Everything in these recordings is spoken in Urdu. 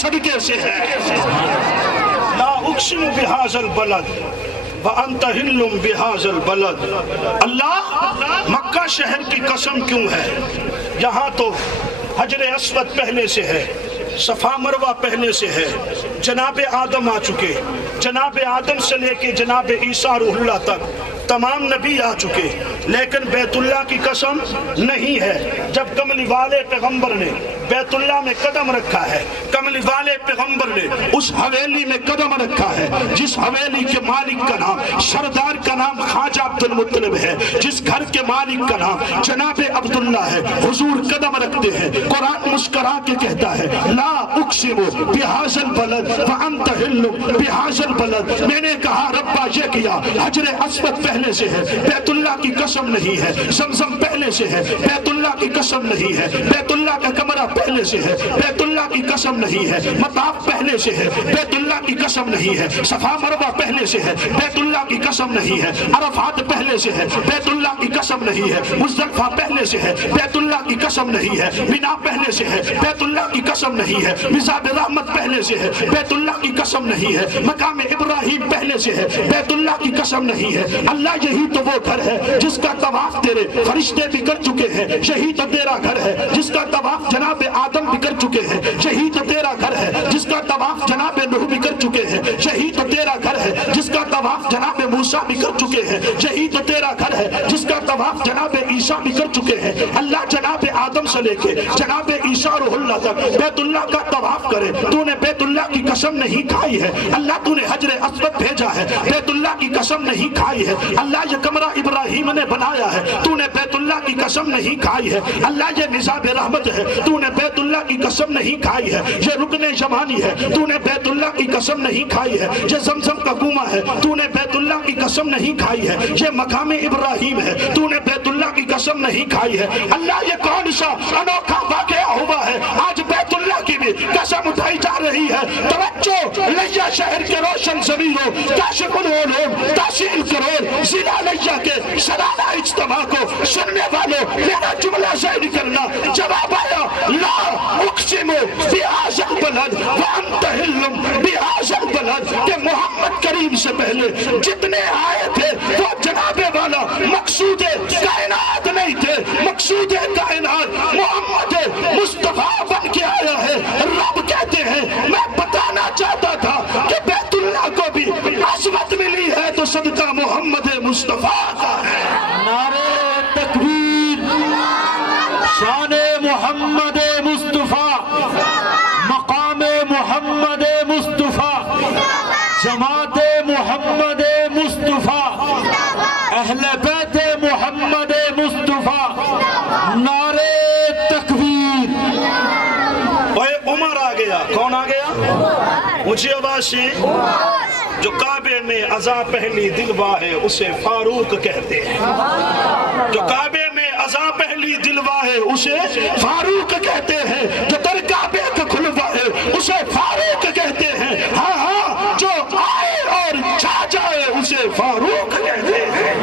صدقے سے ہے۔ لا اقسم بہذا البلد وانت حل بہذا البلد۔ اللہ مکہ شہر کی قسم کیوں ہے؟ یہاں تو حجر اسود پہلے سے ہے، صفا مروہ پہلے سے ہے، جناب آدم آ چکے، جناب آدم سے لے کے جناب عیسیٰ روح اللہ تک تمام نبی آ چکے، لیکن بیت اللہ کی قسم نہیں ہے۔ جب کملی والے پیغمبر نے بیت اللہ میں قدم رکھا ہے، کملی والے پیغمبر نے اس حویلی میں قدم رکھا ہے جس حویلی کے مالک کا نام، سردار کا نام خواجہ عبد المطلب ہے، جس گھر کے مالک کا نام جناب عبداللہ ہے، حضور قدم رکھتے ہیں۔ قرآن مسکرا کے کہتا ہے لا اقسم بہذا البلد وانت حل بہذا البلد۔ میں نے کہا ربا یہ کیا، حجر اسود پہلے سے ہے، بیت اللہ کی قسم نہیں ہے، زمزم پہلے سے ہے، بیت اللہ کی قسم نہیں ہے، بیت اللہ کا کمرہ پہلے سے ہے، بیت اللہ کی قسم نہیں ہے، مطاف پہلے سے ہے، بیت اللہ کی قسم نہیں ہے، صفا مروہ پہلے سے ہے، بیت اللہ کی قسم نہیں ہے، عرفات پہلے سے ہے، بیت اللہ کی قسم نہیں ہے، مزدلفہ پہلے سے ہے، بیت اللہ کی قسم نہیں ہے، مینا پہلے سے ہے، بیت اللہ کی قسم نہیں ہے، مزاب رحمت پہلے سے ہے، بیت اللہ کی قسم نہیں ہے، مقام ابراہیم پہلے سے ہے، بیت اللہ کی قسم نہیں ہے۔ اللہ یہی تو وہ گھر ہے جس کا طواف تیرے فرشتے بھی کر چکے ہیں، یہی تو تیرا گھر ہے جس کا طواف جناب آدم بھی کر چکے ہیں، یہی تو تیرا گھر ہے جس کا طواف جناب نوح بھی کر چکے ہیں، یہی تو تیرا گھر ہے جس کا طواف جناب موسیٰ بھی کر چکے ہیں، یہی تو تیرا گھر ہے جس کا طواف جناب عیسیٰ بھی کر چکے ہیں۔ اللہ جناب آدم سے لے کے جناب عیسیٰ روح اللہ تک بیت اللہ کا طواف کرے، تو نے بیت اللہ کی قسم نہیں کھائی ہے۔ اللہ تو نے حجر اسود بھیجا ہے، بیت اللہ کی قسم نہیں کھائی ہے۔ اللہ یہ کمرہ ابراہیم نے بنایا ہے، تو نے بیت اللہ کی قسم نہیں کھائی ہے۔ اللہ یہ نظام رحمت ہے، تو نے بیت اللہ کی قسم نہیں کھائی ہے۔ یہ رکن یمانی ہے، تو نے بیت اللہ کی قسم نہیں کھائی ہے۔ یہ زمزم کا کنواں ہے، تو نے بیت اللہ کی قسم نہیں کھائی ہے۔ یہ مقام ابراہیم ہے، تو نے بیت اللہ کی قسم نہیں کھائی ہے۔ اللہ یہ کون سا انوکھا واقعہ ہوا ہے، آج بیت اللہ کی بھی قسم اٹھائی جا رہی ہے۔ توجہ لیا شہر کے روشن ضمیروں، کاشف العلوم تحصیل کرو ضلع لیا کے سالانہ اجتماع کو سننے والوں، میرا جملہ ذہن کرنا۔ جواب آیا لا اقسم بہذا البلد وانت حل بہذا البلد، کہ محمد کریم سے پہلے جتنے آئے تھے وہ جناب والا مقصود کائنات نہیں تھے، مقصود کائنات محمد مصطفیٰ بن کے آیا ہے۔ رب کہتے ہیں میں بتانا چاہتا تھا کہ بیت اللہ کو بھی عظمت ملی ہے تو صدقہ محمد مصطفیٰ کا ہے۔ نعرہ تکبیر، شان محمد مصطفیٰ، مقام محمد مصطفیٰ، جماعت محمد مصطفیٰ، اہل بیت محمد مصطفیٰ، نعرہ تکبیر۔ اوے عمر آ گیا، کون آ گیا؟ اونچی آواز سے، جو کعبے میں ازاں پہلی دلوا ہے اسے فاروق کہتے ہیں۔ جو کعبے میں ازاں پہلی دلوا ہے اسے فاروق کہتے ہیں، جو در کعبے کا کھلوا ہے اسے فاروق کہتے ہیں۔ ہاں ہاں، جو آئے اور چھا جائے اسے فاروق کہتے ہیں۔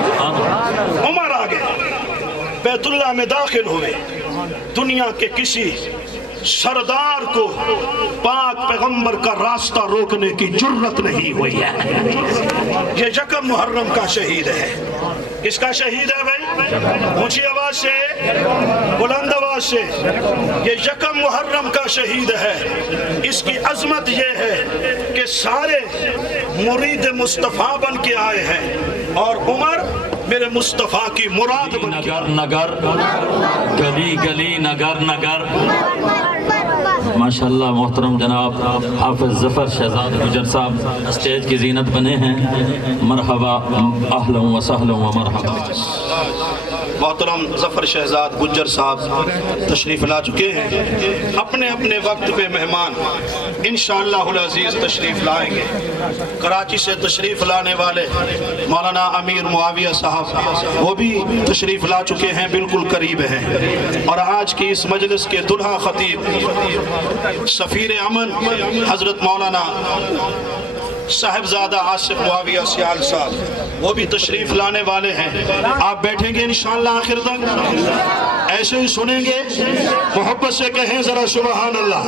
عمر آ گئے، بیت اللہ میں داخل ہوئے، دنیا کے کسی سردار کو پاک پیغمبر کا راستہ روکنے کی جرت نہیں ہوئی ہے۔ یہ یکم محرم کا شہید ہے۔ کس کا شہید ہے بھائی؟ اونچی آواز سے، بلند آواز سے، یہ یکم محرم کا شہید ہے۔ اس کی عظمت یہ ہے کہ سارے مرید مصطفیٰ بن کے آئے ہیں، اور عمر میرے مصطفیٰ کی مراد بن کے نگر نگر، گلی گلی، نگر نگر۔ ماشاءاللہ محترم جناب حافظ ظفر شہزاد گجر صاحب اسٹیج کی زینت بنے ہیں۔ مرحبا، اہلا و سہلا و مرحبا۔ محترم ظفر شہزاد گجر صاحب تشریف لا چکے ہیں، اپنے اپنے وقت پہ مہمان انشاءاللہ العزیز تشریف لائیں گے۔ کراچی سے تشریف لانے والے مولانا امیر معاویہ صاحب وہ بھی تشریف لا چکے ہیں، بالکل قریب ہیں۔ اور آج کی اس مجلس کے دلہا خطیب سفیر امن حضرت مولانا صاحبزادہ آصف معاویہ سیال صاحب وہ بھی تشریف لانے والے ہیں۔ آپ بیٹھیں گے انشاءاللہ آخر تک، ایسے ہی سنیں گے، محبت سے کہیں ذرا سبحان اللہ۔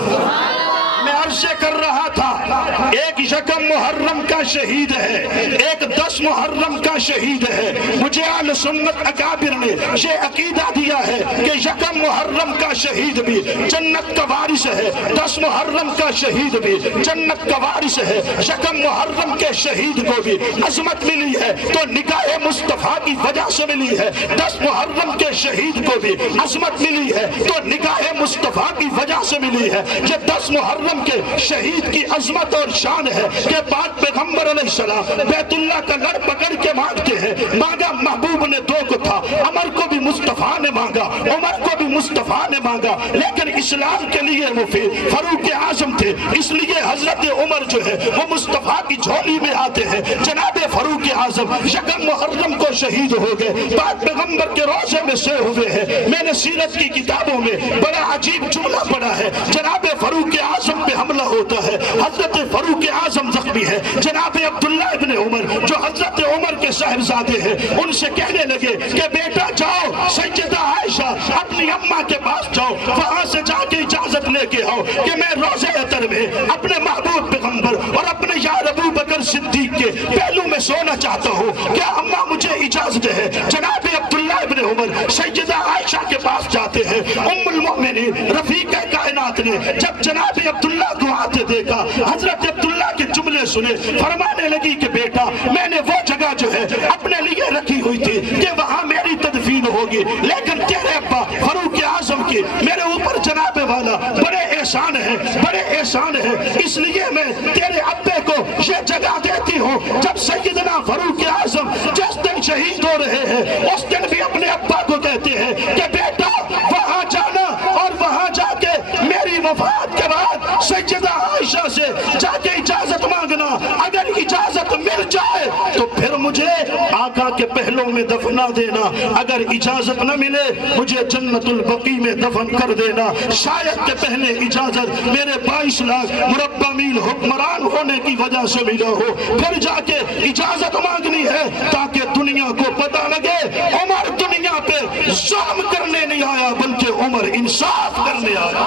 میں عرض کر رہا تھا ایک یکم محرم کا شہید ہے، ایک 10 محرم کا شہید ہے۔ مجھے اہل سنت اکابر نے یہ عقیدہ دیا ہے کہ یکم محرم کا شہید بھی جنت کا وارث ہے، 10 محرم کا شہید بھی جنت کا وارث ہے۔ یکم محرم کے شہید کو بھی عظمت ملی ہے تو نکاح مصطفیٰ کی وجہ سے ملی ہے، 10 محرم کے شہید کو بھی عظمت ملی ہے تو نکاح مصطفیٰ کی وجہ سے ملی ہے۔ یہ 10 محرم کے شہید کی عظمت اور شان ہے کہ بعد پیغمبر علیہ السلام بیت اللہ کا لڑ پکڑ کے مانگتے ہیں، مانگا محبوب نے 2 کو تھا، عمر کو بھی مصطفیٰ نے مانگا، عمر کو بھی مصطفیٰ نے مانگا، لیکن اسلام کے لیے وہ فاروق اعظم تھے، اس لیے حضرت عمر جو ہے وہ مصطفیٰ کی جھولی میں آتے ہیں۔ جناب فاروق اعظم یکم محرم کو شہید ہو گئے، بعد پیغمبر کے روضے میں سے ہوئے ہیں۔ میں نے سیرت کی کتابوں میں بڑا عجیب جملہ پڑھا ہے، جناب فاروق اعظم پہ حملہ ہوتا ہے، حضرت فاروق اعظم زخمی ہے، جناب عبداللہ ابن عمر جو حضرت عمر کے صاحبزادے ہیں ان سے کہنے لگے کہ بیٹا جاؤ سیدہ عائشہ اپنی اماں کے پاس جاؤ، وہاں سے جا کے اجازت لے کے آؤ کہ میں روضے اطہر میں اپنے محبوب پیغمبر اور اپنے یار ابو بکر صدیق کے پہلو میں سونا چاہتا ہوں، کیا اماں مجھے اجازت ہے؟ جناب عبداللہ ابن عمر سیدہ عائشہ کے پاس جاتے ہیں۔ ام المؤمنین رفیقہ کائنات نے جب جناب عبداللہ کو آتے دیکھا، حضرت عبداللہ کے جملے سنے، فرمانے لگی کہ بیٹا میں نے وہ جگہ جو ہے اپنے لیے رکھی ہوئی تھی کہ وہاں میری تدفین ہوگی، لیکن تیرے ابا فاروق اعظم کی میرے اوپر جناب والا بڑے احسان ہے، بڑے احسان ہے، اس لیے میں تیرے ابے کو یہ جگہ دیتی ہوں۔ جب سیدنا فاروق اعظم جس دن شہید ہو رہے ہیں اس دن بھی اپنے ابا کو کہتے ہیں کہ بیٹا وہاں جانا اور وہاں جا کے میری وفات کے بعد سیدہ عائشہ سے جا کے اجازت مانگنا، اگر اجازت مل جائے تو پھر مجھے آقا کے پہلوں میں دفنا دینا، اگر اجازت نہ ملے مجھے جنت البقیع میں دفن کر دینا۔ شاید کہ پہلے اجازت میرے 22 لاکھ مربع میل حکمران ہونے کی وجہ سے ملا ہو، پھر جا کے اجازت مانگنی ہے تاکہ دنیا کو پتہ لگے عمر دنیا پہ ظلم کرنے نہیں آیا بلکہ عمر انصاف کرنے آیا۔